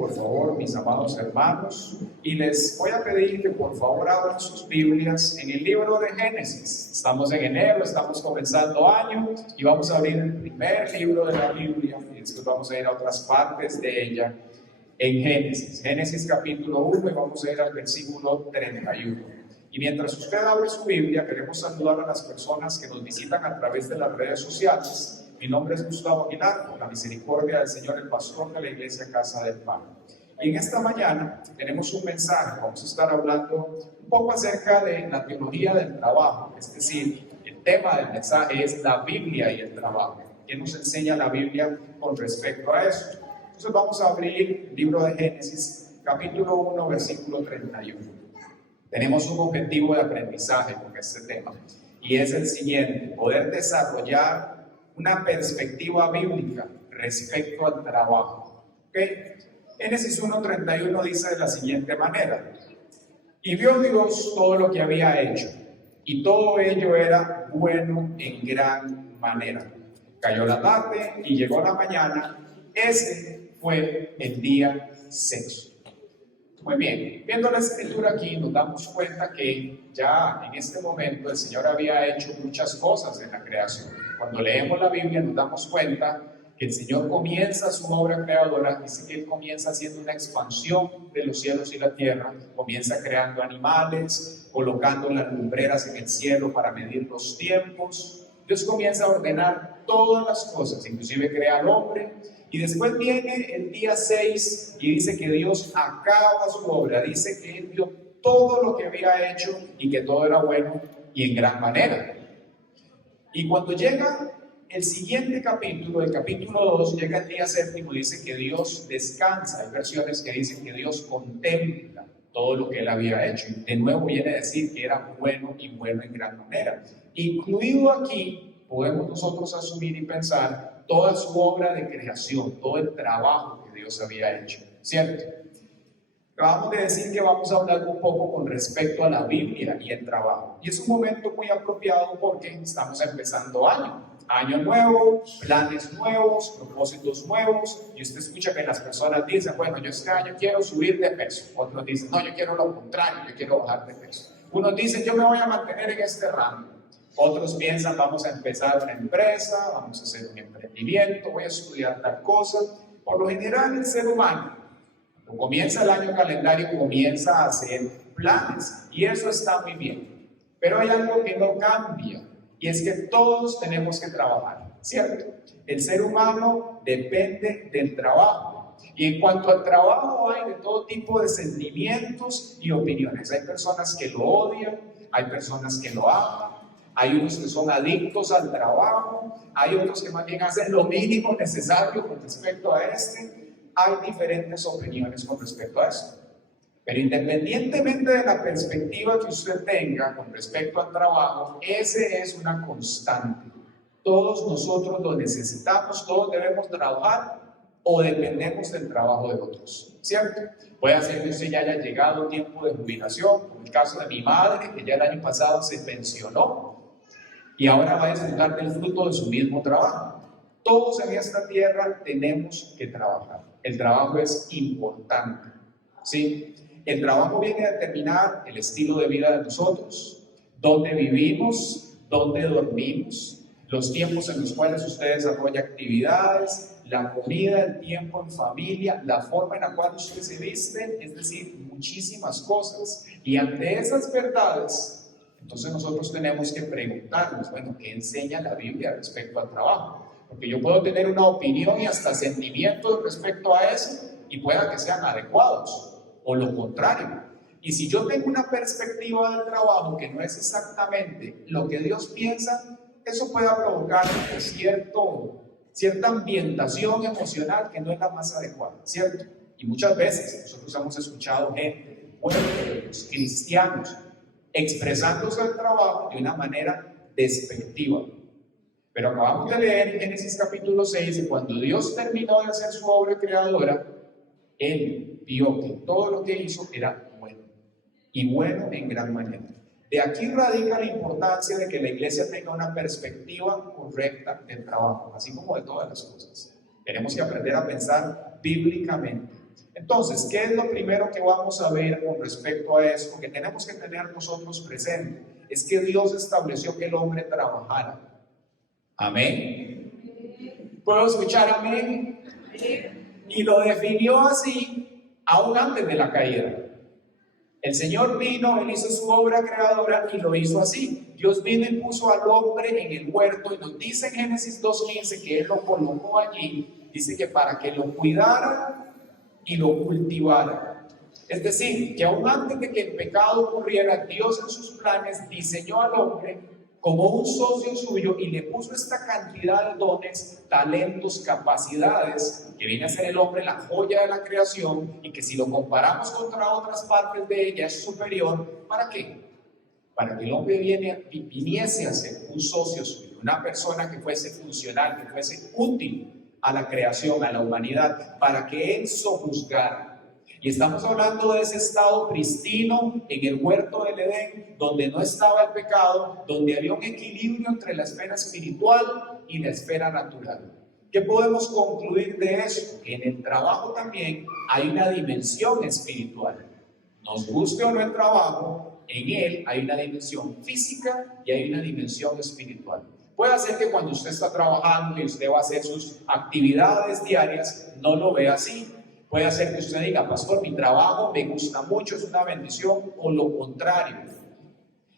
por favor, mis amados hermanos, y les voy a pedir que por favor abran sus Biblias en el libro de Génesis. Estamos en enero, estamos comenzando año y vamos a abrir el primer libro de la Biblia y después vamos a ir a otras partes de ella en Génesis. Génesis capítulo 1 y vamos a ir al versículo 31. Y mientras usted abre su Biblia, queremos saludar a las personas que nos visitan a través de las redes sociales. Mi nombre es Gustavo Aguilar, con la misericordia del Señor, el pastor de la Iglesia Casa del Pan. Y en esta mañana tenemos un mensaje, vamos a estar hablando un poco acerca de la teología del trabajo, es decir, el tema del mensaje es la Biblia y el trabajo. ¿Qué nos enseña la Biblia con respecto a eso? Entonces vamos a abrir el libro de Génesis, capítulo 1, versículo 31. Tenemos un objetivo de aprendizaje con este tema, y es el siguiente: poder desarrollar una perspectiva bíblica respecto al trabajo. ¿Okay? Génesis 1:31 dice de la siguiente manera: y vio Dios todo lo que había hecho, y todo ello era bueno en gran manera. Cayó la tarde y llegó la mañana, ese fue el día sexto. Muy bien, viendo la escritura aquí nos damos cuenta que ya en este momento el Señor había hecho muchas cosas en la creación. Cuando leemos la Biblia nos damos cuenta que el Señor comienza su obra creadora, dice que Él comienza haciendo una expansión de los cielos y la tierra, comienza creando animales, colocando las lumbreras en el cielo para medir los tiempos. Dios comienza a ordenar todas las cosas, inclusive crea al hombre. Y después viene el día 6 y dice que Dios acaba su obra, dice que Él vio todo lo que había hecho y que todo era bueno y en gran manera. Y cuando llega el siguiente capítulo, el capítulo 2, llega el día séptimo y dice que Dios descansa. Hay versiones que dicen que Dios contempla todo lo que Él había hecho. Y de nuevo viene a decir que era bueno y bueno en gran manera. Incluido aquí, podemos nosotros asumir y pensar toda su obra de creación, todo el trabajo que Dios había hecho, ¿cierto? Acabamos de decir que vamos a hablar un poco con respecto a la Biblia y el trabajo. Y es un momento muy apropiado porque estamos empezando año nuevo, planes nuevos, propósitos nuevos. Y usted escucha que las personas dicen: bueno, yo este año quiero subir de peso. Otros dicen: no, yo quiero lo contrario, yo quiero bajar de peso. Unos dicen: yo me voy a mantener en este rango. Otros piensan: vamos a empezar una empresa, vamos a hacer un emprendimiento, voy a estudiar tal cosa. Por lo general, el ser humano, cuando comienza el año calendario, comienza a hacer planes, y eso está muy bien. Pero hay algo que no cambia, y es que todos tenemos que trabajar, ¿cierto? El ser humano depende del trabajo. Y en cuanto al trabajo, hay de todo tipo de sentimientos y opiniones. Hay personas que lo odian, hay personas que lo aman. Hay unos que son adictos al trabajo, hay otros que más bien hacen lo mínimo necesario con respecto a este. Hay diferentes opiniones con respecto a eso. Pero independientemente de la perspectiva que usted tenga con respecto al trabajo, ese es una constante. Todos nosotros lo necesitamos, todos debemos trabajar o dependemos del trabajo de otros, ¿cierto? Puede ser que usted ya haya llegado a tiempo de jubilación, como el caso de mi madre, que ya el año pasado se pensionó y ahora va a disfrutar del fruto de su mismo trabajo. Todos en esta tierra tenemos que trabajar. El trabajo es importante, ¿sí? El trabajo viene a determinar el estilo de vida de nosotros, dónde vivimos, dónde dormimos, los tiempos en los cuales usted desarrolla actividades, la comida, el tiempo en familia, la forma en la cual usted se viste, es decir, muchísimas cosas. Y ante esas verdades, entonces nosotros tenemos que preguntarnos, bueno, ¿qué enseña la Biblia respecto al trabajo? Porque yo puedo tener una opinión y hasta sentimientos respecto a eso y pueda que sean adecuados, o lo contrario. Y si yo tengo una perspectiva del trabajo que no es exactamente lo que Dios piensa, eso puede provocar cierta ambientación emocional que no es la más adecuada, ¿cierto? Y muchas veces nosotros hemos escuchado gente, pueblos, cristianos, expresándose el trabajo de una manera despectiva. Pero acabamos de leer en Génesis capítulo 6 que cuando Dios terminó de hacer su obra creadora, Él vio que todo lo que hizo era bueno, y bueno en gran manera. De aquí radica la importancia de que la iglesia tenga una perspectiva correcta del trabajo, así como de todas las cosas. Tenemos que aprender a pensar bíblicamente. Entonces, ¿qué es lo primero que vamos a ver con respecto a esto? Que tenemos que tener nosotros presente. Es que Dios estableció que el hombre trabajara. Amén. ¿Puedo escuchar amén? Y lo definió así aún antes de la caída. El Señor vino, Él hizo su obra creadora y lo hizo así. Dios vino y puso al hombre en el huerto y nos dice en Génesis 2:15 que Él lo colocó allí. Dice que para que lo cuidara y lo cultivara. Es decir, que aún antes de que el pecado ocurriera, Dios en sus planes diseñó al hombre como un socio suyo y le puso esta cantidad de dones, talentos, capacidades, que viene a ser el hombre la joya de la creación y que si lo comparamos contra otras partes de ella es superior. ¿Para qué? Para que el hombre viniese a ser un socio suyo, una persona que fuese funcional, que fuese útil a la creación, a la humanidad, para que Él sojuzgara. Y estamos hablando de ese estado pristino en el huerto del Edén, donde no estaba el pecado, donde había un equilibrio entre la esfera espiritual y la esfera natural. ¿Qué podemos concluir de eso? Que en el trabajo también hay una dimensión espiritual. Nos guste o no el trabajo, en él hay una dimensión física y hay una dimensión espiritual. Puede ser que cuando usted está trabajando y usted va a hacer sus actividades diarias, no lo vea así. Puede ser que usted diga, pastor, mi trabajo me gusta mucho, es una bendición, o lo contrario.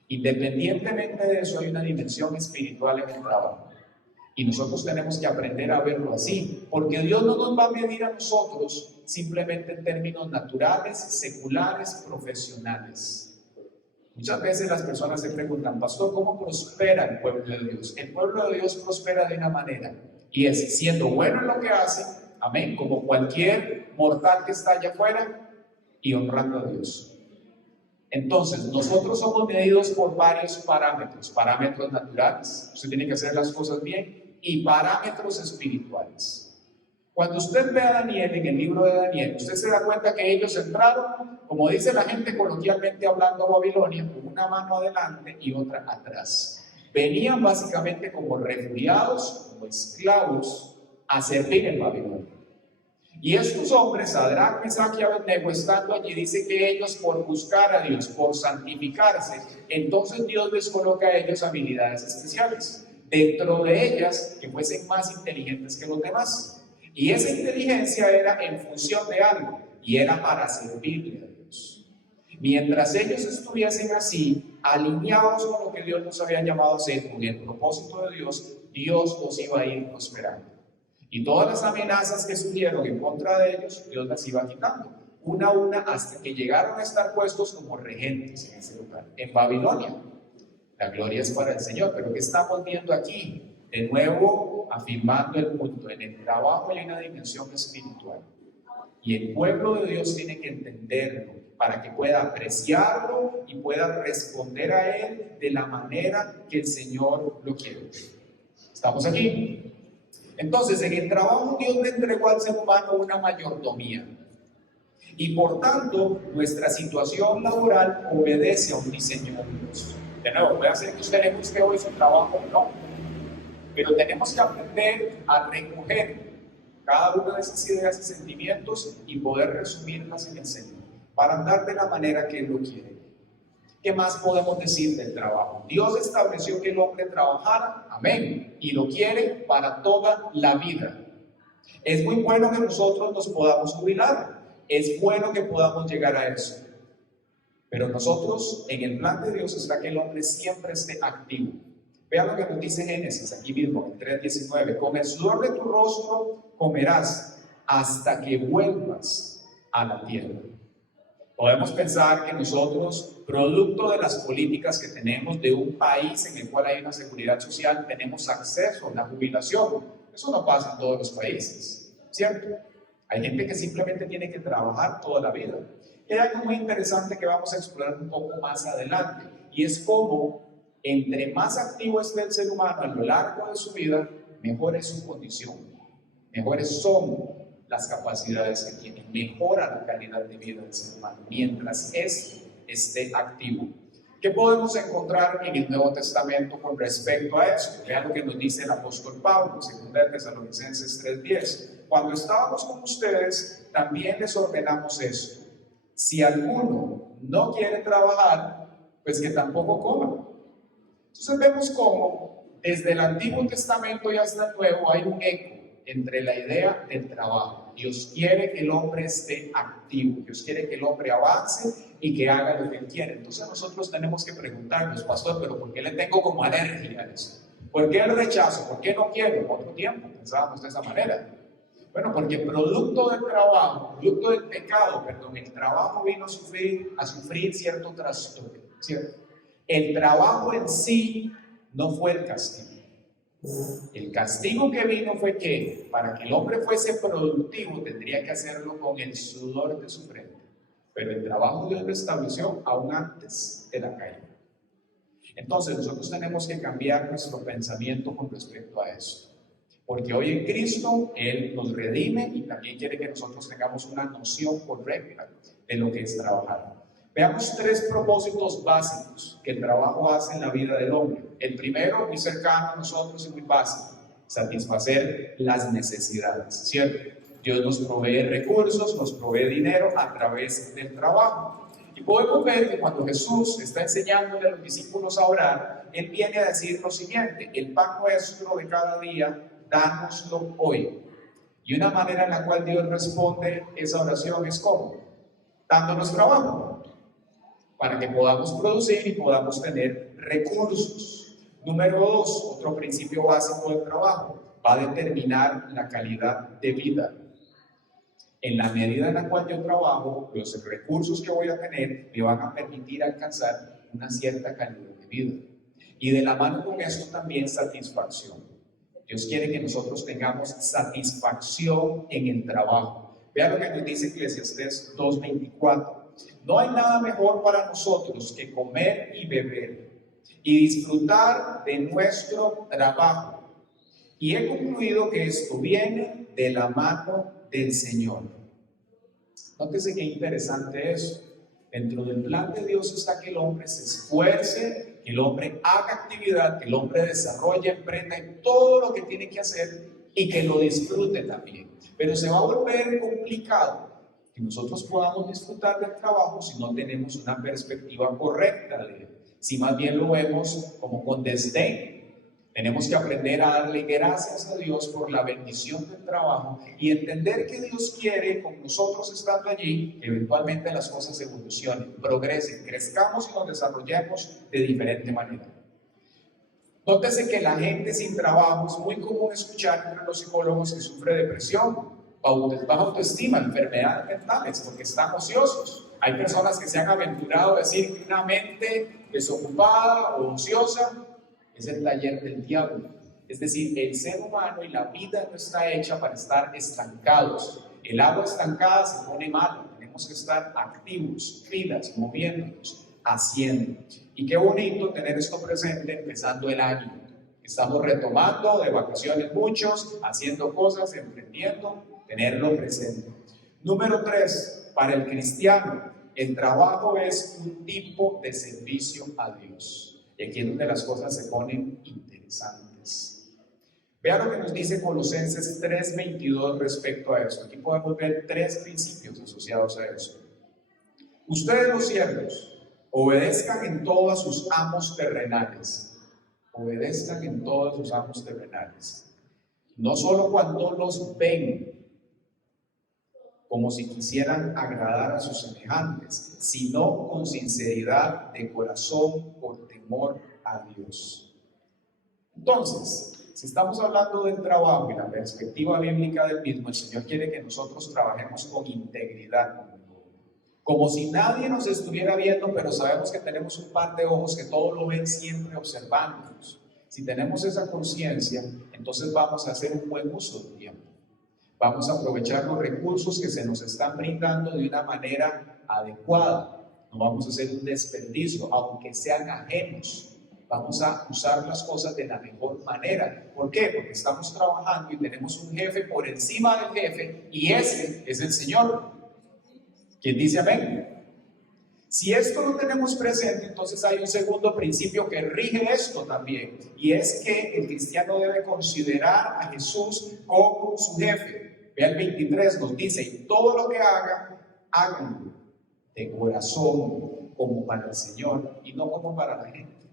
Independientemente de eso, hay una dimensión espiritual en el trabajo. Y nosotros tenemos que aprender a verlo así, porque Dios no nos va a medir a nosotros simplemente en términos naturales, seculares, profesionales. Muchas veces las personas se preguntan, pastor, ¿cómo prospera el pueblo de Dios? El pueblo de Dios prospera de una manera, y es siendo bueno en lo que hace, amén, como cualquier mortal que está allá afuera, y honrando a Dios. Entonces, nosotros somos medidos por varios parámetros, parámetros naturales, usted tiene que hacer las cosas bien, y parámetros espirituales. Cuando usted ve a Daniel en el libro de Daniel, usted se da cuenta que ellos entraron, como dice la gente coloquialmente hablando, a Babilonia, con una mano adelante y otra atrás. Venían básicamente como refugiados, como esclavos, a servir en Babilonia. Y estos hombres, Sadrach, Mesach y Abednego, estando allí, dice que ellos por buscar a Dios, por santificarse, entonces Dios les coloca a ellos habilidades especiales, dentro de ellas que fuesen más inteligentes que los demás. Y esa inteligencia era en función de algo, y era para servirle a Dios. Mientras ellos estuviesen así, alineados con lo que Dios nos había llamado a hacer, con el propósito de Dios, Dios los iba a ir prosperando. Y todas las amenazas que surgieron en contra de ellos, Dios las iba quitando, una a una, hasta que llegaron a estar puestos como regentes en ese lugar, en Babilonia. La gloria es para el Señor, pero ¿qué estamos viendo aquí? De nuevo, afirmando el punto, en el trabajo hay una dimensión espiritual. Y el pueblo de Dios tiene que entenderlo para que pueda apreciarlo y pueda responder a él de la manera que el Señor lo quiere. ¿Estamos aquí? Entonces, en el trabajo Dios le entregó al ser humano una mayordomía. Y por tanto, nuestra situación laboral obedece a un diseño de Dios. De nuevo, puede ser que usted le guste hoy su trabajo o no, pero tenemos que aprender a recoger cada una de esas ideas y sentimientos y poder resumirlas en el Señor, para andar de la manera que Él lo quiere. ¿Qué más podemos decir del trabajo? Dios estableció que el hombre trabajara, amén, y lo quiere para toda la vida. Es muy bueno que nosotros nos podamos jubilar, es bueno que podamos llegar a eso, pero nosotros, en el plan de Dios está que el hombre siempre esté activo. Vean lo que nos dice Génesis, aquí mismo, en 3:19. Con el sudor de tu rostro comerás hasta que vuelvas a la tierra. Podemos pensar que nosotros, producto de las políticas que tenemos de un país en el cual hay una seguridad social, tenemos acceso a una jubilación. Eso no pasa en todos los países, ¿cierto? Hay gente que simplemente tiene que trabajar toda la vida. Y hay algo muy interesante que vamos a explorar un poco más adelante, y es cómo entre más activo esté el ser humano a lo largo de su vida, mejor es su condición, mejores son las capacidades que tiene, mejora la calidad de vida del ser humano, mientras esté activo. ¿Qué podemos encontrar en el Nuevo Testamento con respecto a esto? Vean lo que nos dice el apóstol Pablo, en 2 Tesalonicenses 3:10. Cuando estábamos con ustedes, también les ordenamos esto: si alguno no quiere trabajar, pues que tampoco coma. Entonces vemos cómo desde el Antiguo Testamento y hasta el Nuevo hay un eco entre la idea del trabajo. Dios quiere que el hombre esté activo, Dios quiere que el hombre avance y que haga lo que él quiere. Entonces nosotros tenemos que preguntarnos: pastor, ¿pero por qué le tengo como alergia a eso? ¿Por qué el rechazo? ¿Por qué no quiero? Otro tiempo pensábamos de esa manera. Bueno, porque producto del trabajo, producto del pecado, perdón, el trabajo vino a sufrir cierto trastorno, ¿cierto? El trabajo en sí no fue el castigo. El castigo que vino fue que para que el hombre fuese productivo tendría que hacerlo con el sudor de su frente. Pero el trabajo Dios lo estableció aún antes de la caída. Entonces nosotros tenemos que cambiar nuestro pensamiento con respecto a eso. Porque hoy en Cristo Él nos redime y también quiere que nosotros tengamos una noción correcta de lo que es trabajar. Veamos 3 propósitos básicos que el trabajo hace en la vida del hombre. El primero, muy cercano a nosotros y muy básico: satisfacer las necesidades, ¿cierto? Dios nos provee recursos, nos provee dinero a través del trabajo. Y podemos ver que cuando Jesús está enseñándole a los discípulos a orar, Él viene a decir lo siguiente: el pan nuestro de cada día, dánoslo hoy. Y una manera en la cual Dios responde esa oración es ¿cómo? Dándonos trabajo, para que podamos producir y podamos tener recursos. Número 2, otro principio básico del trabajo: va a determinar la calidad de vida. En la medida en la cual yo trabajo, los recursos que voy a tener me van a permitir alcanzar una cierta calidad de vida. Y de la mano con esto también satisfacción. Dios quiere que nosotros tengamos satisfacción en el trabajo. Vean lo que nos dice Eclesiastés 2:24. No hay nada mejor para nosotros que comer y beber y disfrutar de nuestro trabajo. Y he concluido que esto viene de la mano del Señor. Nótese qué interesante es. Dentro del plan de Dios está que el hombre se esfuerce, que el hombre haga actividad, que el hombre desarrolle, emprenda en todo lo que tiene que hacer y que lo disfrute también. Pero se va a volver complicado que nosotros podamos disfrutar del trabajo si no tenemos una perspectiva correcta de él, si más bien lo vemos como con desdén. Tenemos que aprender a darle gracias a Dios por la bendición del trabajo y entender que Dios quiere, con nosotros estando allí, que eventualmente las cosas evolucionen, progresen, crezcamos y nos desarrollemos de diferente manera. Nótese que la gente sin trabajo es muy común escuchar entre los psicólogos que sufre depresión, baja autoestima, enfermedades mentales, porque están ociosos. Hay personas que se han aventurado a decir que una mente desocupada o ociosa es el taller del diablo. Es decir, el ser humano y la vida no está hecha para estar estancados. El agua estancada se pone mal. Tenemos que estar activos, pilas, moviéndonos, haciendo. Y qué bonito tener esto presente empezando el año. Estamos retomando de vacaciones muchos, haciendo cosas, emprendiendo, tenerlo presente. Número 3, para el cristiano, el trabajo es un tipo de servicio a Dios. Y aquí es donde las cosas se ponen interesantes. Vean lo que nos dice Colosenses 3:22 respecto a eso. Aquí podemos ver 3 principios asociados a eso. Ustedes, los siervos, obedezcan en todo a sus amos terrenales. Obedezcan en todos sus amos terrenales. No solo cuando los ven, como si quisieran agradar a sus semejantes, sino con sinceridad de corazón, por temor a Dios. Entonces, si estamos hablando del trabajo y la perspectiva bíblica del mismo, el Señor quiere que nosotros trabajemos con integridad, como si nadie nos estuviera viendo, pero sabemos que tenemos un par de ojos que todo lo ven siempre observándonos. Si tenemos esa conciencia, entonces vamos a hacer un buen uso del tiempo. Vamos a aprovechar los recursos que se nos están brindando de una manera adecuada. No vamos a hacer un desperdicio, aunque sean ajenos. Vamos a usar las cosas de la mejor manera. ¿Por qué? Porque estamos trabajando y tenemos un jefe por encima del jefe y ese es el Señor. ¿Quién dice amén? Si esto lo tenemos presente, entonces hay un segundo principio que rige esto también, y es que el cristiano debe considerar a Jesús como su jefe. Vea el 23, nos dice, y todo lo que hagan, háganlo de corazón, como para el Señor y no como para la gente.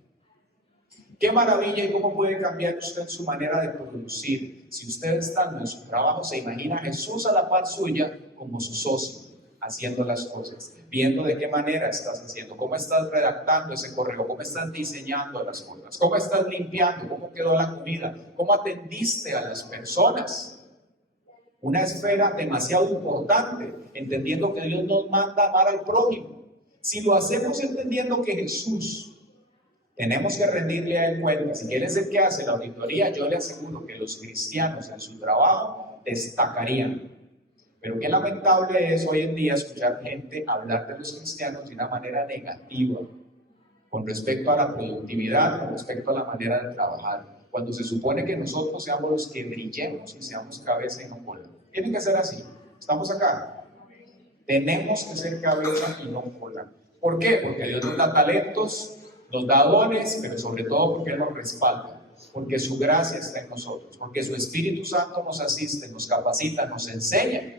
Qué maravilla y cómo puede cambiar usted su manera de producir. Si usted estando en su trabajo se imagina a Jesús a la par suya como su socio, haciendo las cosas, viendo de qué manera estás haciendo, cómo estás redactando ese correo, cómo estás diseñando las cosas, cómo estás limpiando, cómo quedó la comida, cómo atendiste a las personas. Una esfera demasiado importante, entendiendo que Dios nos manda a amar al prójimo. Si lo hacemos entendiendo que Jesús, tenemos que rendirle a Él cuentas, y Él es el que hace la auditoría, yo le aseguro que los cristianos en su trabajo destacarían. Pero qué lamentable es hoy en día escuchar gente hablar de los cristianos de una manera negativa, con respecto a la productividad, con respecto a la manera de trabajar, cuando se supone que nosotros seamos los que brillemos y seamos cabeza y no cola. Tiene que ser así. ¿Estamos acá? Tenemos que ser cabeza y no cola. ¿Por qué? Porque Dios nos da talentos, nos da dones, pero sobre todo porque Él nos respalda, porque su gracia está en nosotros, porque su Espíritu Santo nos asiste, nos capacita, nos enseña.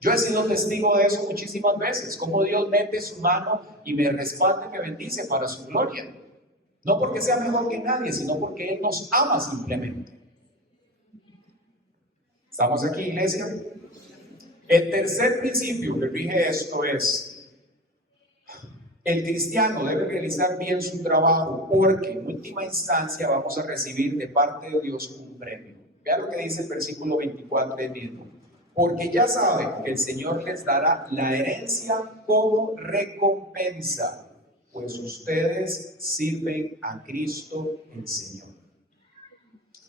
Yo he sido testigo de eso muchísimas veces, cómo Dios mete su mano y me respalda y me bendice para su gloria. No porque sea mejor que nadie, sino porque Él nos ama simplemente. ¿Estamos aquí, iglesia? El tercer principio que rige esto es: el cristiano debe realizar bien su trabajo, porque en última instancia vamos a recibir de parte de Dios un premio. Vea lo que dice el versículo 24 del mismo. Porque ya saben que el Señor les dará la herencia como recompensa, pues ustedes sirven a Cristo el Señor.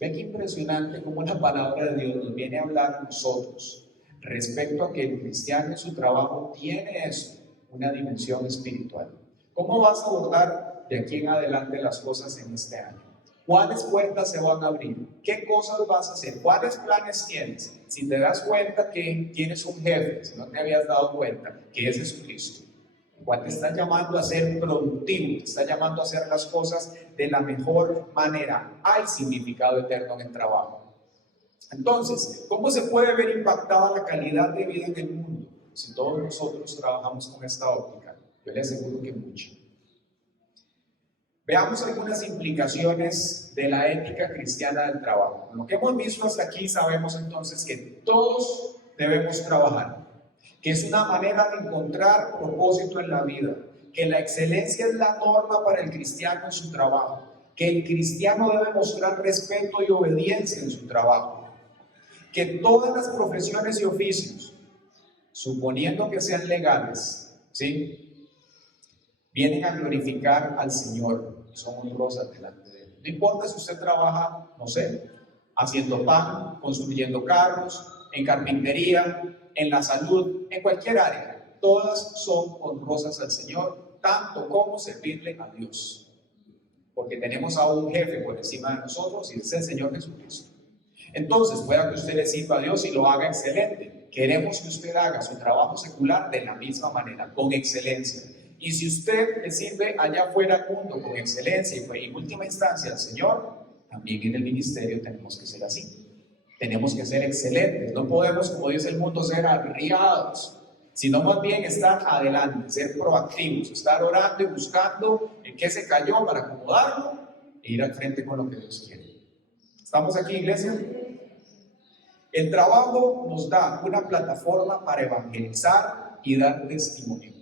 Ve qué impresionante cómo la palabra de Dios nos viene a hablar a nosotros respecto a que el cristiano en su trabajo tiene esto, una dimensión espiritual. ¿Cómo vas a abordar de aquí en adelante las cosas en este año? ¿Cuáles puertas se van a abrir? ¿Qué cosas vas a hacer? ¿Cuáles planes tienes? Si te das cuenta que tienes un jefe, si no te habías dado cuenta, que es Jesucristo, el cual te está llamando a ser productivo, te está llamando a hacer las cosas de la mejor manera. Hay significado eterno en el trabajo. Entonces, ¿cómo se puede ver impactada la calidad de vida en el mundo si todos nosotros trabajamos con esta óptica? Yo le aseguro que mucho. Veamos algunas implicaciones de la ética cristiana del trabajo. Con lo que hemos visto hasta aquí, sabemos entonces que todos debemos trabajar, que es una manera de encontrar propósito en la vida, que la excelencia es la norma para el cristiano en su trabajo, que el cristiano debe mostrar respeto y obediencia en su trabajo, que todas las profesiones y oficios, suponiendo que sean legales, ¿sí?, vienen a glorificar al Señor y son honrosas delante de Él. No importa si usted trabaja, no sé, haciendo pan, construyendo carros, en carpintería, en la salud, en cualquier área, todas son honrosas al Señor, tanto como servirle a Dios. Porque tenemos a un jefe por encima de nosotros y es el Señor Jesucristo. Entonces, pueda que usted le sirva a Dios y lo haga excelente. Queremos que usted haga su trabajo secular de la misma manera, con excelencia. Y si usted le sirve allá afuera al mundo con excelencia y en última instancia al Señor, también en el ministerio tenemos que ser así. Tenemos que ser excelentes. No podemos, como dice el mundo, ser arriados, sino más bien estar adelante, ser proactivos, estar orando y buscando en qué se cayó para acomodarlo e ir al frente con lo que Dios quiere. ¿Estamos aquí, iglesia? El trabajo nos da una plataforma para evangelizar y dar testimonio.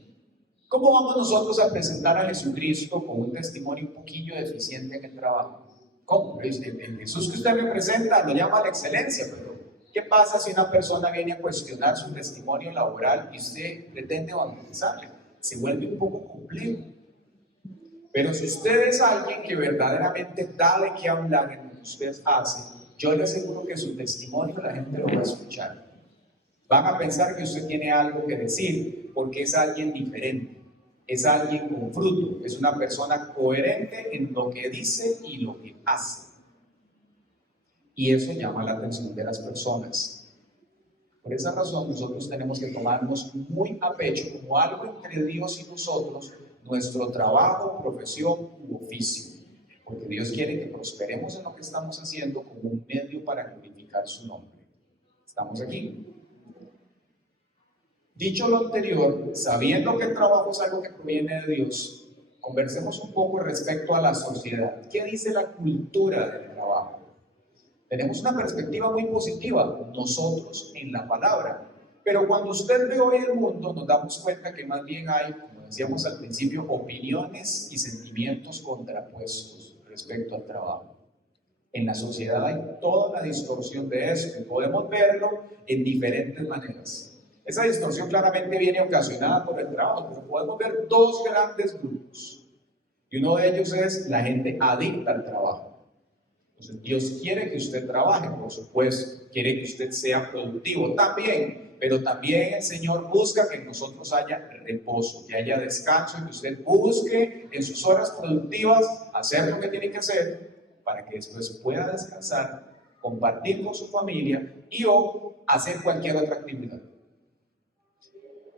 ¿Cómo vamos nosotros a presentar a Jesucristo con un testimonio un poquillo deficiente en el trabajo? ¿Cómo? El Jesús que usted me presenta lo llama a la excelencia, pero ¿qué pasa si una persona viene a cuestionar su testimonio laboral y usted pretende evangelizarle? Se vuelve un poco complejo. Pero si usted es alguien que verdaderamente da de qué hablar en lo que usted hace, yo le aseguro que su testimonio la gente lo va a escuchar. Van a pensar que usted tiene algo que decir porque es alguien diferente. Es alguien con fruto, es una persona coherente en lo que dice y lo que hace. Y eso llama la atención de las personas. Por esa razón nosotros tenemos que tomarnos muy a pecho como algo entre Dios y nosotros, nuestro trabajo, profesión u oficio. Porque Dios quiere que prosperemos en lo que estamos haciendo como un medio para glorificar su nombre. ¿Estamos aquí? Dicho lo anterior, sabiendo que el trabajo es algo que proviene de Dios, conversemos un poco respecto a la sociedad. ¿Qué dice la cultura del trabajo? Tenemos una perspectiva muy positiva, nosotros, en la palabra. Pero cuando usted ve hoy el mundo, nos damos cuenta que más bien hay, como decíamos al principio, opiniones y sentimientos contrapuestos respecto al trabajo. En la sociedad hay toda una distorsión de esto y podemos verlo en diferentes maneras. Esa distorsión claramente viene ocasionada por el trabajo, pero podemos ver dos grandes grupos. Y uno de ellos es la gente adicta al trabajo. Entonces, Dios quiere que usted trabaje, por supuesto, quiere que usted sea productivo también, pero también el Señor busca que en nosotros haya reposo, que haya descanso, y que usted busque en sus horas productivas hacer lo que tiene que hacer para que después pueda descansar, compartir con su familia y o hacer cualquier otra actividad.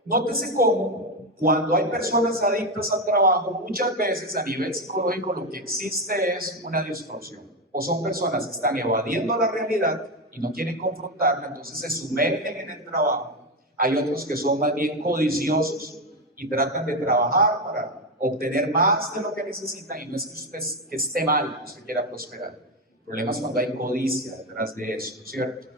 Nótese cómo cuando hay personas adictas al trabajo, muchas veces a nivel psicológico lo que existe es una distorsión. O son personas que están evadiendo la realidad y no quieren confrontarla, entonces se sumergen en el trabajo. Hay otros que son más bien codiciosos y tratan de trabajar para obtener más de lo que necesitan, y no es que usted que esté mal, que usted quiera prosperar. El problema es cuando hay codicia detrás de eso, ¿cierto?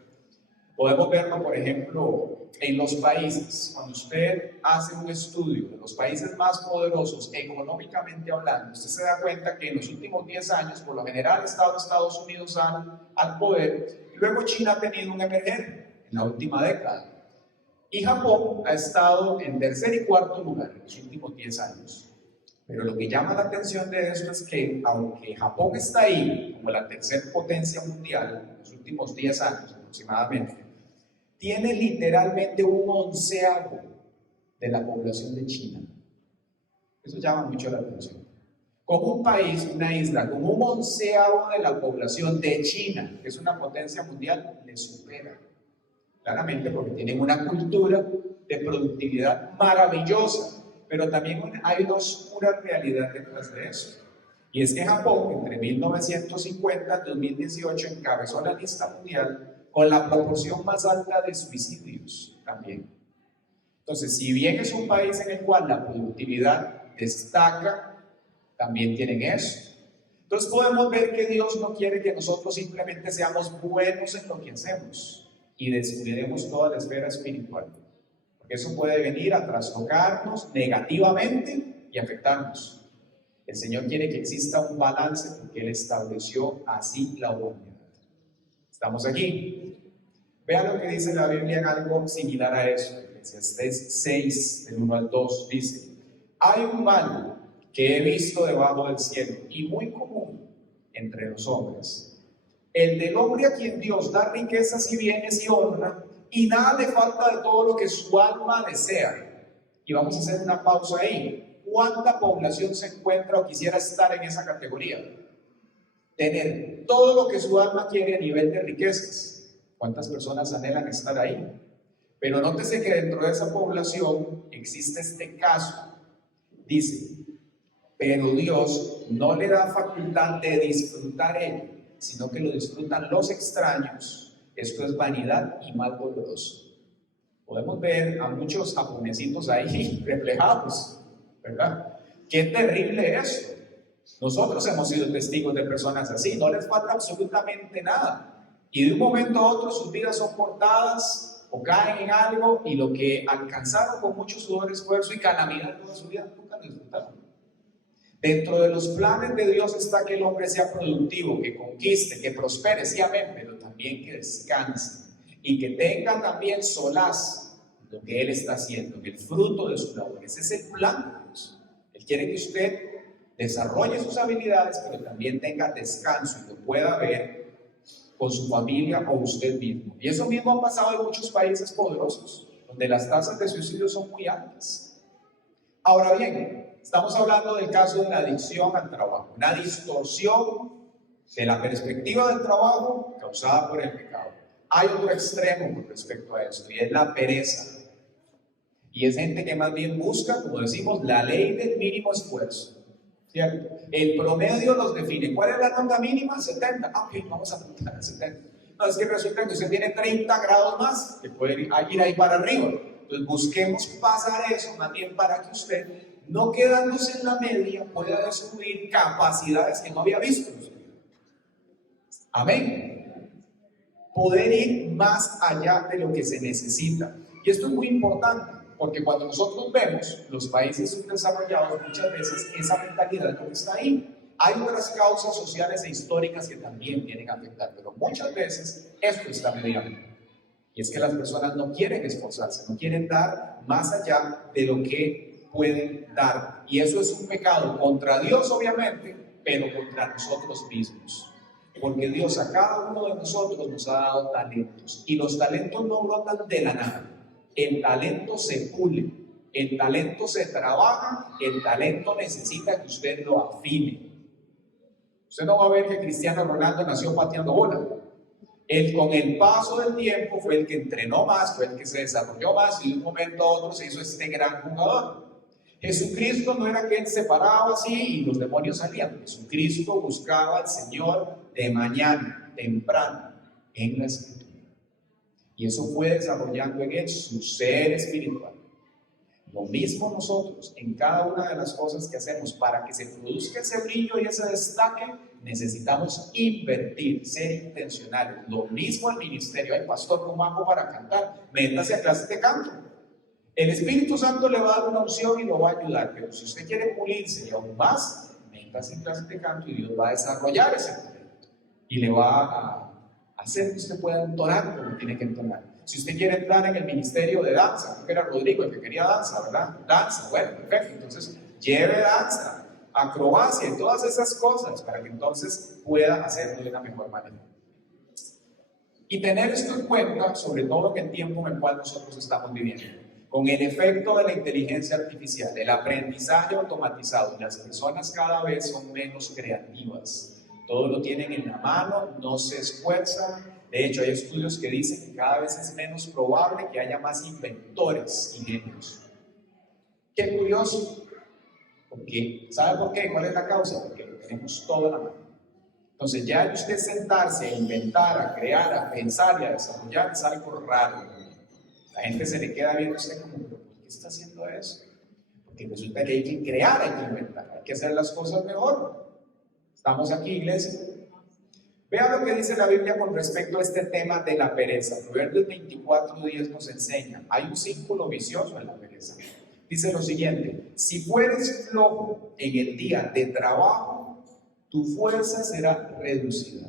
Podemos verlo, por ejemplo, en los países. Cuando usted hace un estudio de los países más poderosos económicamente hablando, usted se da cuenta que en los últimos 10 años, por lo general, ha estado Estados Unidos al poder, y luego China ha tenido un emergente en la última década. Y Japón ha estado en tercer y cuarto lugar en los últimos 10 años. Pero lo que llama la atención de esto es que, aunque Japón está ahí como la tercera potencia mundial en los últimos 10 años aproximadamente, tiene literalmente un onceavo de la población de China. Eso llama mucho la atención. Como un país, una isla, como un onceavo de la población de China, que es una potencia mundial, le supera. Claramente porque tienen una cultura de productividad maravillosa, pero también hay una oscura realidad detrás de eso. Y es que Japón, entre 1950 y 2018, encabezó la lista mundial con la proporción más alta de suicidios también. Entonces, si bien es un país en el cual la productividad destaca, también tienen eso. Entonces podemos ver que Dios no quiere que nosotros simplemente seamos buenos en lo que hacemos y descuidemos toda la esfera espiritual, porque eso puede venir a trastocarnos negativamente y afectarnos. El Señor quiere que exista un balance porque Él estableció así la humanidad. ¿Estamos aquí? Vean lo que dice la Biblia en algo similar a eso. Eclesiastés 6, del 1 al 2, dice: hay un mal que he visto debajo del cielo y muy común entre los hombres, el del hombre a quien Dios da riquezas y bienes y honra, y nada le falta de todo lo que su alma desea. Y vamos a hacer una pausa ahí. ¿Cuánta población se encuentra o quisiera estar en esa categoría? Tener todo lo que su alma quiere a nivel de riquezas. ¿Cuántas personas anhelan estar ahí? Pero nótese que dentro de esa población existe este caso. Dice: pero Dios no le da facultad de disfrutar ello, sino que lo disfrutan los extraños. Esto es vanidad y mal doloroso. Podemos ver a muchos japonesitos ahí reflejados, ¿verdad? Qué terrible esto. Nosotros hemos sido testigos de personas así, no les falta absolutamente nada. Y de un momento a otro sus vidas son cortadas o caen en algo, y lo que alcanzaron con mucho sudor, esfuerzo y calamidad toda su vida, nunca lo disfrutaron. Dentro de los planes de Dios está que el hombre sea productivo, que conquiste, que prospere, sí, amén, pero también que descanse y que tenga también solaz lo que Él está haciendo, el fruto de sus labores. Ese es el plan de Dios. Él quiere que usted desarrolle sus habilidades, pero también tenga descanso y lo pueda ver con su familia o usted mismo. Y eso mismo ha pasado en muchos países poderosos, donde las tasas de suicidio son muy altas. Ahora bien, estamos hablando del caso de la adicción al trabajo, una distorsión de la perspectiva del trabajo causada por el pecado. Hay otro extremo con respecto a esto y es la pereza. Y es gente que más bien busca, como decimos, la ley del mínimo esfuerzo, ¿cierto? El promedio los define. ¿Cuál es la nota mínima? 70. Ah, ok, vamos a apuntar a 70. No, es que resulta que usted tiene 30 grados más, que puede ir ahí para arriba. Entonces busquemos pasar eso más bien para que usted, no quedándose en la media, pueda descubrir capacidades que no había visto. Amén. Poder ir más allá de lo que se necesita. Y esto es muy importante, porque cuando nosotros vemos los países subdesarrollados, muchas veces esa mentalidad no está ahí. Hay otras causas sociales e históricas que también vienen a afectar, pero muchas veces esto está mediando. Y es que las personas no quieren esforzarse, no quieren dar más allá de lo que pueden dar. Y eso es un pecado contra Dios, obviamente, pero contra nosotros mismos. Porque Dios a cada uno de nosotros nos ha dado talentos. Y los talentos no brotan de la nada. El talento se pule, el talento se trabaja, el talento necesita que usted lo afine. Usted no va a ver que Cristiano Ronaldo nació pateando bola. Él con el paso del tiempo fue el que entrenó más, fue el que se desarrolló más y de un momento a otro se hizo este gran jugador. Jesucristo no era que él se paraba así y los demonios salían. Jesucristo buscaba al Señor de mañana, temprano, en la Escritura. Y eso fue desarrollando en él su ser espiritual. Lo mismo nosotros, en cada una de las cosas que hacemos, para que se produzca ese brillo y ese destaque, necesitamos invertir, ser intencionales. Lo mismo el ministerio. Hay pastor, ¿cómo hago para cantar? Métase a clases de canto. El Espíritu Santo le va a dar una unción y lo va a ayudar, pero si usted quiere pulirse y aún más, métase en clases de canto y Dios va a desarrollar ese talento y le va a hacer que usted pueda entonar como tiene que entonar. Si usted quiere entrar en el ministerio de danza, creo que era Rodrigo el que quería danza, ¿verdad? Danza, bueno, perfecto. Entonces, lleve danza, acrobacia y todas esas cosas para que entonces pueda hacerlo de una mejor manera. Y tener esto en cuenta, sobre todo en el tiempo en el cual nosotros estamos viviendo, con el efecto de la inteligencia artificial, el aprendizaje automatizado, las personas cada vez son menos creativas. Todo lo tienen en la mano, no se esfuerzan. De hecho, hay estudios que dicen que cada vez es menos probable que haya más inventores y genios. Qué curioso. Porque, ¿sabe por qué? ¿Cuál es la causa? Porque lo tenemos todo en la mano. Entonces, ya hay usted sentarse a inventar, a crear, a pensar y a desarrollar es algo raro. La gente se le queda viendo a usted como, ¿por qué está haciendo eso? Porque resulta que hay que crear, hay que inventar, hay que hacer las cosas mejor. Estamos aquí, iglesia. Vea lo que dice la Biblia con respecto a este tema de la pereza. Proverbios 24:10 nos enseña. Hay un círculo vicioso en la pereza. Dice lo siguiente: si fueres flojo en el día de trabajo, tu fuerza será reducida.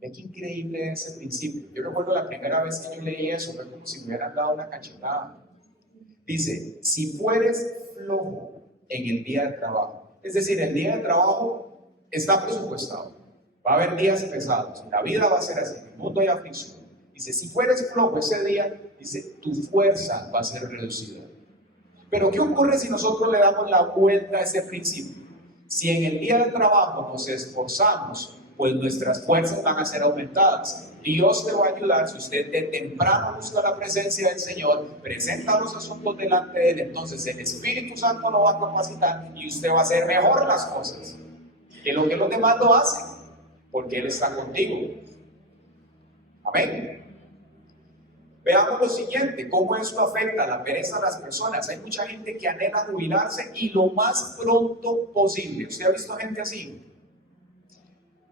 Ve qué increíble es ese principio. Yo recuerdo la primera vez que yo leí eso, fue como si me hubieran dado una cachetada. Dice, si fueres flojo en el día de trabajo. Es decir, el día de trabajo está presupuestado. Va a haber días pesados, la vida va a ser así, en el mundo hay aflicción. Dice, si fueres flojo ese día, dice, tu fuerza va a ser reducida. Pero ¿qué ocurre si nosotros le damos la vuelta a ese principio? Si en el día de trabajo nos esforzamos, pues nuestras fuerzas van a ser aumentadas. Dios te va a ayudar si usted de temprano busca la presencia del Señor, presenta los asuntos delante de Él, entonces el Espíritu Santo lo va a capacitar y usted va a hacer mejor las cosas que lo que los demás lo hacen, porque Él está contigo. Amén. Veamos lo siguiente, cómo eso afecta la pereza a las personas. Hay mucha gente que anhela jubilarse y lo más pronto posible. ¿Usted ha visto gente así?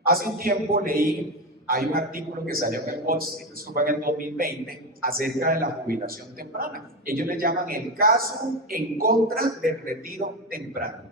Hace un tiempo leí, hay un artículo que salió en el Wall Street, esto fue en el 2020, acerca de la jubilación temprana. Ellos le llaman el caso en contra del retiro temprano.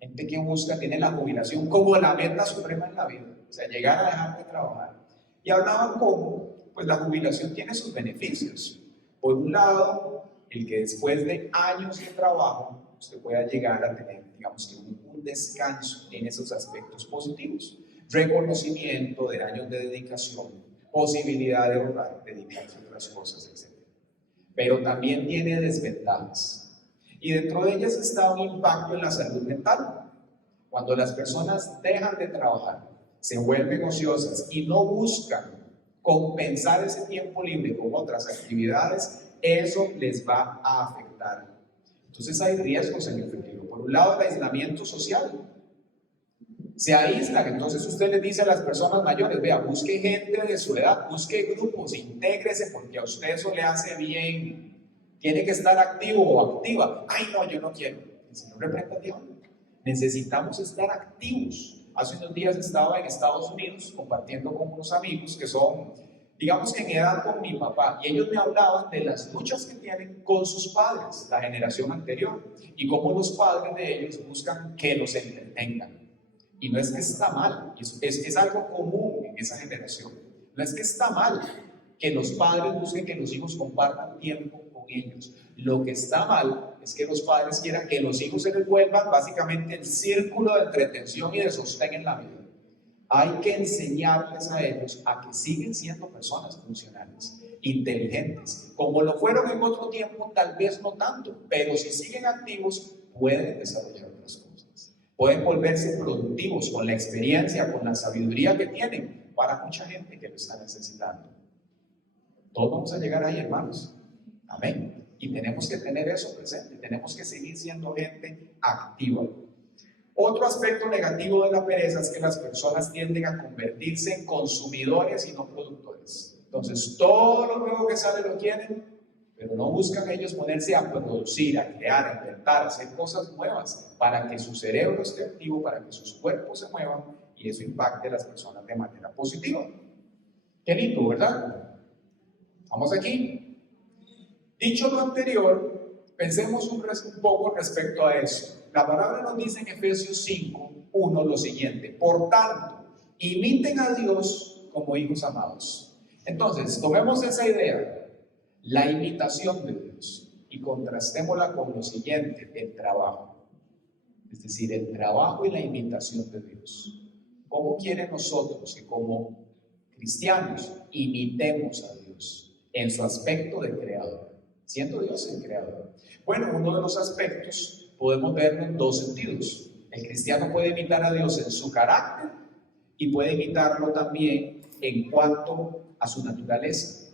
Gente que busca, tiene la jubilación como la meta suprema en la vida, o sea, llegar a dejar de trabajar. Y hablaban cómo, pues la jubilación tiene sus beneficios. Por un lado, el que después de años de trabajo, usted pueda llegar a tener, digamos que un descanso en esos aspectos positivos. Reconocimiento de años de dedicación, posibilidad de ahorrar, dedicarse a otras cosas, etc. Pero también tiene desventajas. Y dentro de ellas está un impacto en la salud mental. Cuando las personas dejan de trabajar, se vuelven ociosas y no buscan compensar ese tiempo libre con otras actividades, eso les va a afectar. Entonces hay riesgos en el retiro. Por un lado, el aislamiento social. Se aíslan, entonces usted les dice a las personas mayores, vea, busque gente de su edad, busque grupos, intégrese porque a usted eso le hace bien. Tiene que estar activo o activa. Ay, no, yo no quiero. El Señor reprenda al diablo. Necesitamos estar activos. Hace unos días estaba en Estados Unidos compartiendo con unos amigos que son, digamos que en edad con mi papá, y ellos me hablaban de las luchas que tienen con sus padres, la generación anterior, y cómo los padres de ellos buscan que los entretengan. Y no es que está mal, es algo común en esa generación. No es que está mal que los padres busquen que los hijos compartan tiempo con ellos. Lo que está mal es que los padres quieran que los hijos se les vuelvan básicamente el círculo de entretención y de sostén en la vida. Hay que enseñarles a ellos a que siguen siendo personas funcionales, inteligentes, como lo fueron en otro tiempo, tal vez no tanto, pero si siguen activos pueden desarrollar otras cosas, pueden volverse productivos con la experiencia, con la sabiduría que tienen para mucha gente que lo está necesitando. Todos vamos a llegar ahí, hermanos. Amén. Y tenemos que tener eso presente, tenemos que seguir siendo gente activa. Otro aspecto negativo de la pereza es que las personas tienden a convertirse en consumidores y no productores. Entonces, todo lo nuevo que sale lo quieren, pero no buscan ellos ponerse a producir, a crear, a inventar, a hacer cosas nuevas para que su cerebro esté activo, para que sus cuerpos se muevan y eso impacte a las personas de manera positiva. Qué lindo, ¿verdad? Vamos aquí. Dicho lo anterior, pensemos un poco respecto a eso. La palabra nos dice en Efesios 5:1 lo siguiente: por tanto, imiten a Dios como hijos amados. Entonces, tomemos esa idea, la imitación de Dios, y contrastémosla con lo siguiente, el trabajo. Es decir, el trabajo y la imitación de Dios. ¿Cómo quiere nosotros que como cristianos imitemos a Dios en su aspecto de creador, siendo Dios el creador? Bueno, uno de los aspectos podemos verlo en dos sentidos. El cristiano puede imitar a Dios en su carácter y puede imitarlo también en cuanto a su naturaleza.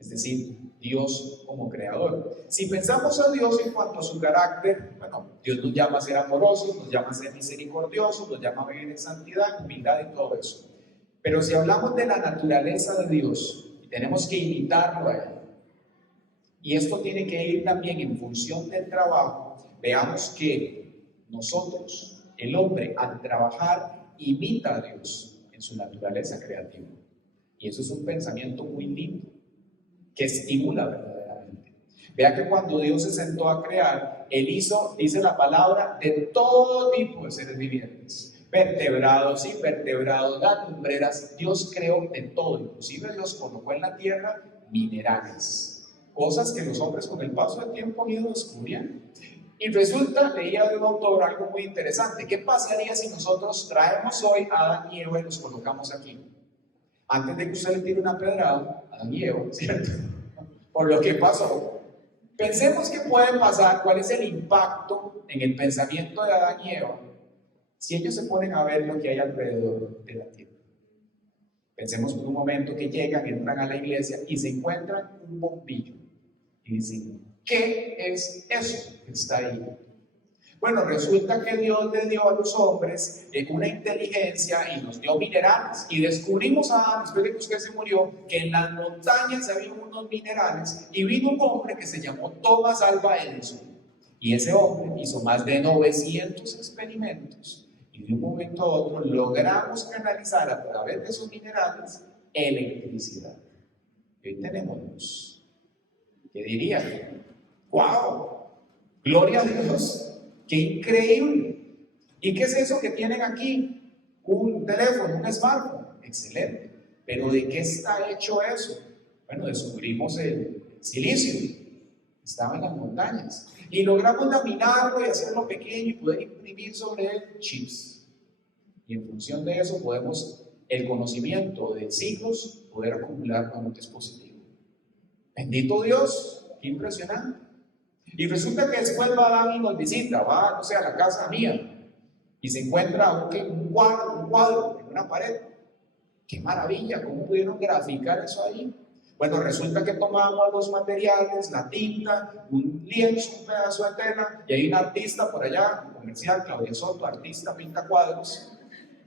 Es decir, Dios como creador. Si pensamos a Dios en cuanto a su carácter, bueno, Dios nos llama a ser amorosos, nos llama a ser misericordiosos, nos llama a vivir en santidad, humildad y todo eso. Pero si hablamos de la naturaleza de Dios, tenemos que imitarlo a Él. Y esto tiene que ir también en función del trabajo. Veamos que nosotros, el hombre, al trabajar, imita a Dios en su naturaleza creativa. Y eso es un pensamiento muy lindo, que estimula verdaderamente. Vea que cuando Dios se sentó a crear, Él hizo, dice la palabra, de todo tipo de seres vivientes. Vertebrados, invertebrados, las lumbreras. Dios creó de todo. Inclusive Dios colocó en la tierra minerales. Cosas que los hombres con el paso del tiempo han ido descubriendo. Y resulta, leía de un autor algo muy interesante. ¿Qué pasaría si nosotros traemos hoy a Adán y Eva y los colocamos aquí? Antes de que usted le tire una pedrada a Adán y Eva, ¿cierto? Por lo que pasó. Pensemos qué puede pasar, cuál es el impacto en el pensamiento de Adán y Eva si ellos se ponen a ver lo que hay alrededor de la tierra. Pensemos por un momento que llegan, entran a la iglesia y se encuentran un bombillo. Y dicen, ¿qué es eso que está ahí? Bueno, resulta que Dios le dio a los hombres una inteligencia y nos dio minerales. Y descubrimos, después de que usted se murió, que en las montañas había unos minerales. Y vino un hombre que se llamó Thomas Alva Edison. Y ese hombre hizo más de 900 experimentos. Y de un momento a otro logramos canalizar a través de esos minerales electricidad. Y hoy tenemos luz. ¿Qué dirían? ¡Wow! ¡Gloria a Dios! ¡Qué increíble! ¿Y qué es eso que tienen aquí? Un teléfono, un smartphone. Excelente. ¿Pero de qué está hecho eso? Bueno, descubrimos el silicio. Estaba en las montañas. Y logramos laminarlo y hacerlo pequeño y poder imprimir sobre él chips. Y en función de eso podemos, el conocimiento de siglos, poder acumular a un dispositivo. Bendito Dios, qué impresionante. Y resulta que después va Adán y nos visita, va, no sé, a la casa mía y se encuentra un cuadro en una pared. ¡Qué maravilla! ¿Cómo pudieron graficar eso ahí? Bueno, resulta que tomamos los materiales, la tinta, un lienzo, un pedazo de tela, y hay un artista por allá, un comercial, Claudia Soto, artista, pinta cuadros,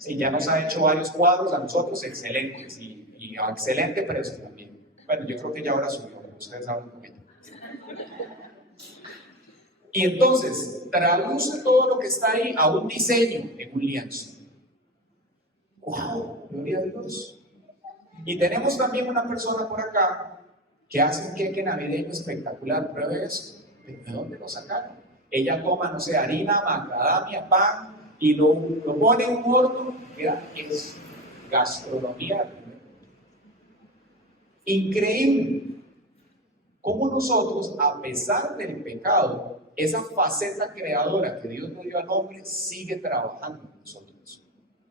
y ya nos ha hecho varios cuadros a nosotros excelentes, y a excelente precio también. Bueno, yo creo que ya ahora subió, ustedes saben con ella. Y entonces, traduce todo lo que está ahí a un diseño en un lienzo. ¡Wow! Gloria a Dios. Y tenemos también una persona por acá que hace un queque navideño espectacular. Pruebe esto. ¿De dónde lo sacaron? Ella toma, no sé, harina, macadamia, pan y lo pone en un horno. Mira, es gastronomía. Increíble. Cómo nosotros, a pesar del pecado, esa faceta creadora que Dios le dio al hombre sigue trabajando en nosotros.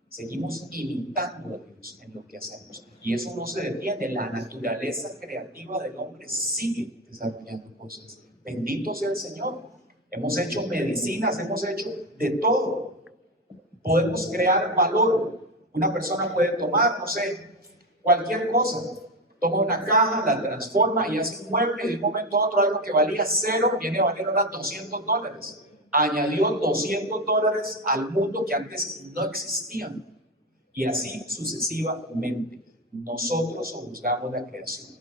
Seguimos imitando a Dios en lo que hacemos. Y eso no se detiene. La naturaleza creativa del hombre sigue desarrollando cosas. Bendito sea el Señor. Hemos hecho medicinas, hemos hecho de todo. Podemos crear valor. Una persona puede tomar, no sé, cualquier cosa. Toma una caja, la transforma y hace un mueble, y de un momento a otro algo que valía $0 viene a valer ahora $200. Añadió $200 al mundo que antes no existían. Y así sucesivamente. Nosotros juzgamos la creación.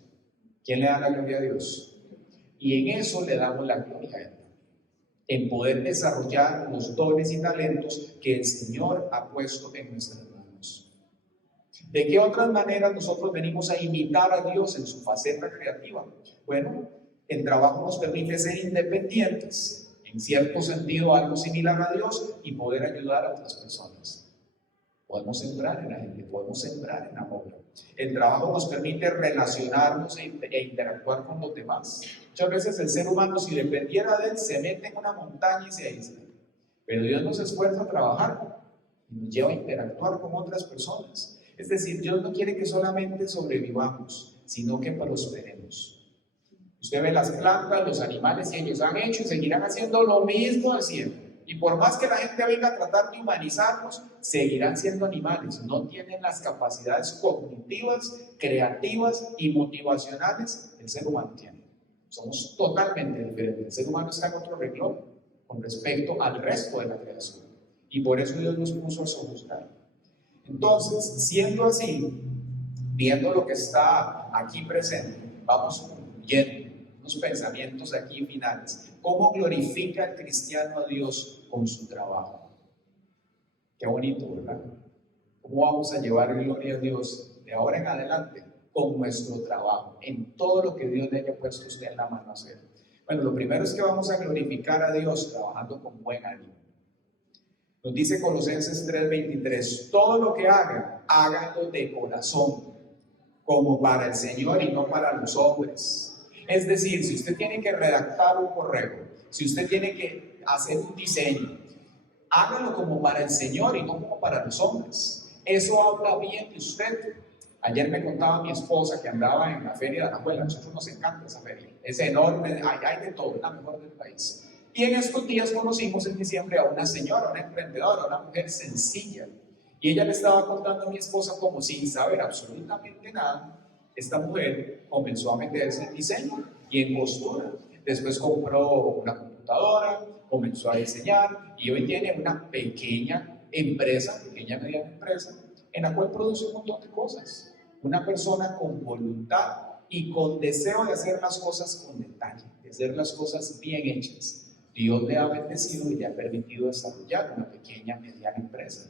¿Quién le da la gloria a Dios? Y en eso le damos la gloria a Él. En poder desarrollar los dones y talentos que el Señor ha puesto en nuestras manos. ¿De qué otras maneras nosotros venimos a imitar a Dios en su faceta creativa? Bueno, el trabajo nos permite ser independientes, en cierto sentido algo similar a Dios, y poder ayudar a otras personas. Podemos sembrar en la gente, podemos sembrar en amor. El trabajo nos permite relacionarnos e interactuar con los demás. Muchas veces el ser humano, si dependiera de él, se mete en una montaña y se aísla. Pero Dios nos esfuerza a trabajar y nos lleva a interactuar con otras personas. Es decir, Dios no quiere que solamente sobrevivamos, sino que prosperemos. Usted ve las plantas, los animales, y ellos han hecho y seguirán haciendo lo mismo de siempre. Y por más que la gente venga a tratar de humanizarnos, seguirán siendo animales. No tienen las capacidades cognitivas, creativas y motivacionales que el ser humano tiene. Somos totalmente diferentes. El ser humano está en otro renglón con respecto al resto de la creación. Y por eso Dios nos puso a sojuzgar. Entonces, siendo así, viendo lo que está aquí presente, vamos concluyendo unos pensamientos aquí finales. ¿Cómo glorifica el cristiano a Dios con su trabajo? Qué bonito, ¿verdad? ¿Cómo vamos a llevar gloria a Dios de ahora en adelante? Con nuestro trabajo, en todo lo que Dios le haya puesto usted en la mano a hacer. Bueno, lo primero es que vamos a glorificar a Dios trabajando con buen ánimo. Nos dice Colosenses 3:23, todo lo que hagan, háganlo de corazón, como para el Señor y no para los hombres. Es decir, si usted tiene que redactar un correo, si usted tiene que hacer un diseño, hágalo como para el Señor y no como para los hombres. Eso habla bien de usted. Ayer me contaba mi esposa que andaba en la feria de Alajuela. A nosotros nos encanta esa feria. Es enorme, hay de todo, la mejor del país. Y en estos días conocimos en diciembre a una señora, una emprendedora, una mujer sencilla. Y ella le estaba contando a mi esposa como sin saber absolutamente nada. Esta mujer comenzó a meterse en diseño y en costura. Después compró una computadora, comenzó a diseñar y hoy tiene una pequeña empresa, mediana empresa, en la cual produce un montón de cosas. Una persona con voluntad y con deseo de hacer las cosas con detalle, de hacer las cosas bien hechas. Dios le ha bendecido y le ha permitido desarrollar una pequeña, mediana empresa.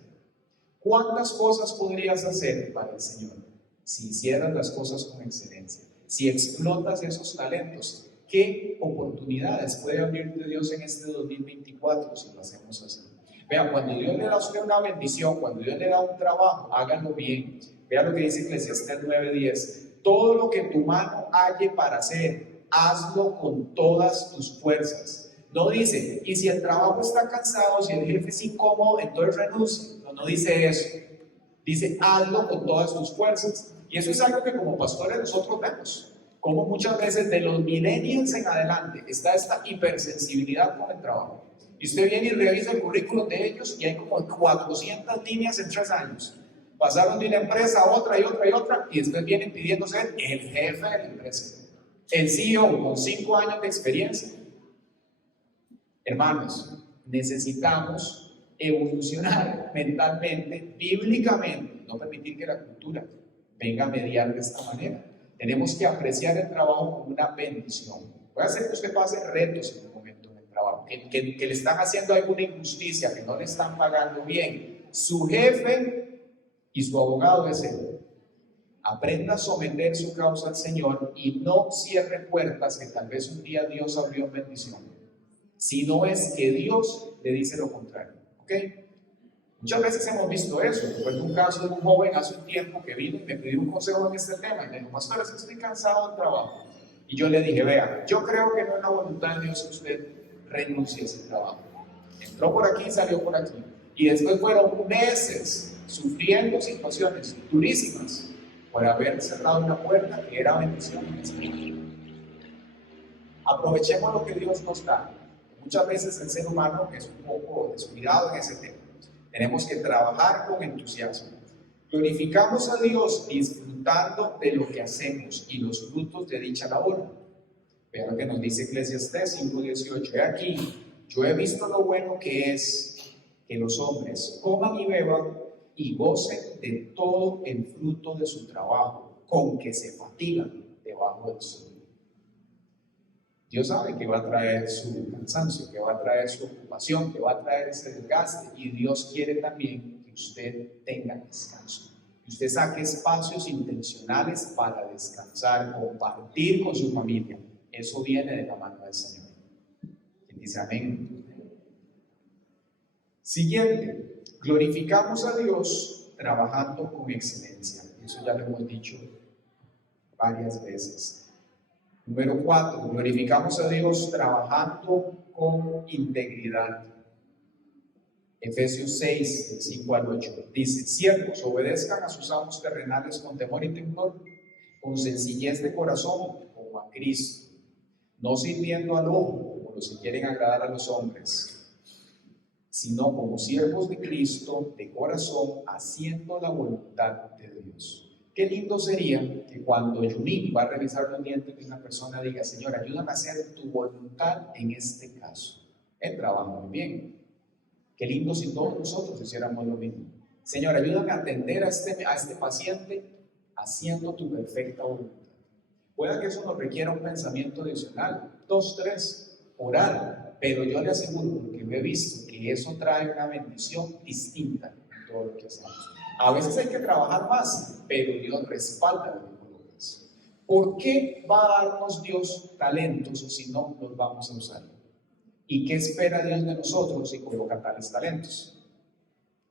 ¿Cuántas cosas podrías hacer para el Señor si hicieras las cosas con excelencia? Si explotas esos talentos, ¿qué oportunidades puede abrirte Dios en este 2024 si lo hacemos así? Vean, cuando Dios le da a usted una bendición, cuando Dios le da un trabajo, háganlo bien. Vean lo que dice Eclesiastés 9:10. Todo lo que tu mano halle para hacer, hazlo con todas tus fuerzas. No dice, y si el trabajo está cansado, si el jefe es incómodo, entonces renuncie. No dice eso. Dice, hazlo con todas tus fuerzas. Y eso es algo que como pastores nosotros vemos. Como muchas veces de los millennials en adelante está esta hipersensibilidad con el trabajo. Y usted viene y revisa el currículum de ellos y hay como 400 líneas en 3 años. Pasaron de una empresa a otra y otra y otra, y después vienen pidiendo ser el jefe de la empresa, el CEO con 5 años de experiencia. Hermanos, necesitamos evolucionar mentalmente, bíblicamente, no permitir que la cultura venga a mediar de esta manera. Tenemos que apreciar el trabajo como una bendición. Puede ser que usted pase retos en un momento en el trabajo, que le están haciendo alguna injusticia, que no le están pagando bien. Su jefe y su abogado es él. Aprenda a someter su causa al Señor y no cierre puertas que tal vez un día Dios abrió en bendición, si no es que Dios le dice lo contrario. ¿Ok? Muchas veces hemos visto eso. Recuerdo un caso de un joven hace un tiempo que vino y me pidió un consejo en este tema y me dijo: pastor, es que estoy cansado del trabajo. Y yo le dije: vea, yo creo que no es la voluntad de Dios que usted renuncie a ese trabajo. Entró por aquí y salió por aquí, y después fueron meses sufriendo situaciones durísimas por haber cerrado una puerta que era bendición en ese momento. Aprovechemos lo que Dios nos da. Muchas veces el ser humano es un poco descuidado en ese tema. Tenemos que trabajar con entusiasmo. Glorificamos a Dios disfrutando de lo que hacemos y los frutos de dicha labor. Vean lo que nos dice Eclesiastés 5:18. He aquí, yo he visto lo bueno que es que los hombres coman y beban y gocen de todo el fruto de su trabajo, con que se fatigan debajo del sol. Dios sabe que va a traer su cansancio, que va a traer su ocupación, que va a traer ese desgaste, y Dios quiere también que usted tenga descanso, que usted saque espacios intencionales para descansar, compartir con su familia. Eso viene de la mano del Señor. ¿Quién dice amén? Siguiente, glorificamos a Dios trabajando con excelencia. Eso ya lo hemos dicho varias veces. Número 4, glorificamos a Dios trabajando con integridad. Efesios 6, del 5 al 8, dice: siervos, obedezcan a sus amos terrenales con temor y temblor, con sencillez de corazón, como a Cristo, no sirviendo al ojo, como los que quieren agradar a los hombres, sino como siervos de Cristo, de corazón, haciendo la voluntad de Dios. Qué lindo sería que cuando Yunín va a revisar los dientes de una persona diga: Señor, ayúdame a hacer tu voluntad en este caso. Él trabaja muy bien. Qué lindo si todos nosotros hiciéramos lo mismo. Señor, ayúdame a atender a este paciente haciendo tu perfecta voluntad. Puede que eso nos requiera un pensamiento adicional, 2, 3, orar, pero yo le aseguro, porque lo he visto, que eso trae una bendición distinta en todo lo que hacemos. A veces hay que trabajar más, pero Dios respalda lo que colocas. ¿Por qué va a darnos Dios talentos si no los vamos a usar? ¿Y qué espera Dios de nosotros si coloca tales talentos?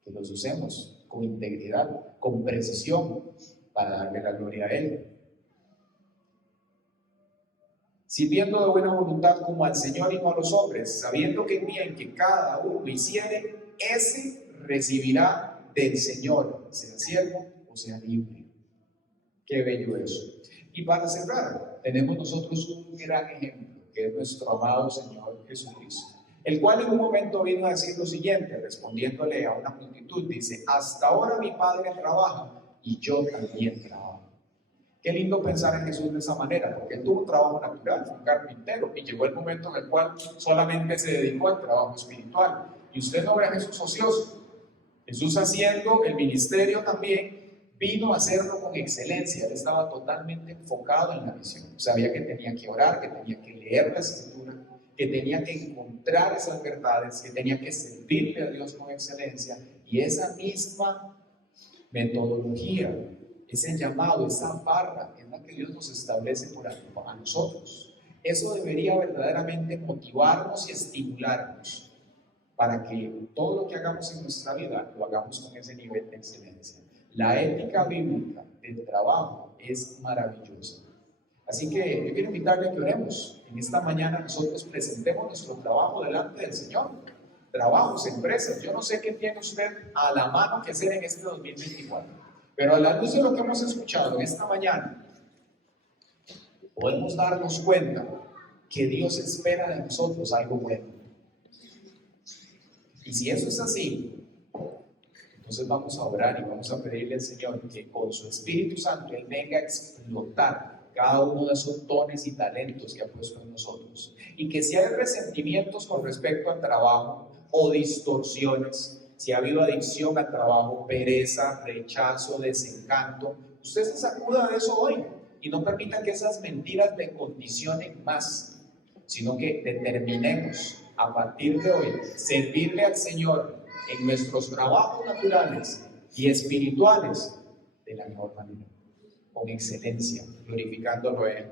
Que los usemos con integridad, con precisión, para darle la gloria a Él. Sirviendo de buena voluntad como al Señor y no a los hombres, sabiendo que el bien que cada uno hiciere, ese recibirá del Señor, sea siervo o sea libre. Qué bello eso. Y para cerrar, tenemos nosotros un gran ejemplo, que es nuestro amado Señor Jesucristo, el cual en un momento vino a decir lo siguiente, respondiéndole a una multitud, dice: hasta ahora mi Padre trabaja y yo también trabajo. Qué lindo pensar en Jesús de esa manera, porque él tuvo un trabajo natural, fue un carpintero, y llegó el momento en el cual solamente se dedicó al trabajo espiritual. Y usted no ve a Jesús ocioso. Jesús, haciendo el ministerio también, vino a hacerlo con excelencia. Él estaba totalmente enfocado en la misión. Sabía que tenía que orar, que tenía que leer la Escritura, que tenía que encontrar esas verdades, que tenía que servirle a Dios con excelencia. Y esa misma metodología, ese llamado, esa barra es la que Dios nos establece a nosotros. Eso debería verdaderamente motivarnos y estimularnos para que todo lo que hagamos en nuestra vida lo hagamos con ese nivel de excelencia. La ética bíblica del trabajo es maravillosa. Así que yo quiero invitarle a que oremos. En esta mañana nosotros presentemos nuestro trabajo delante del Señor. Trabajos, empresas, yo no sé qué tiene usted a la mano que hacer en este 2024, pero a la luz de lo que hemos escuchado en esta mañana, podemos darnos cuenta que Dios espera de nosotros algo bueno. Y si eso es así, Entonces vamos a orar y vamos a pedirle al Señor que con su Espíritu Santo Él venga a explotar cada uno de esos dones y talentos que ha puesto en nosotros. Y que si hay resentimientos con respecto al trabajo o distorsiones, si ha habido adicción al trabajo, pereza, rechazo, desencanto, usted se sacuda de eso hoy y no permita que esas mentiras le condicionen más, sino que determinemos a partir de hoy servirle al Señor en nuestros trabajos naturales y espirituales de la mejor manera, con excelencia, glorificándolo a Él.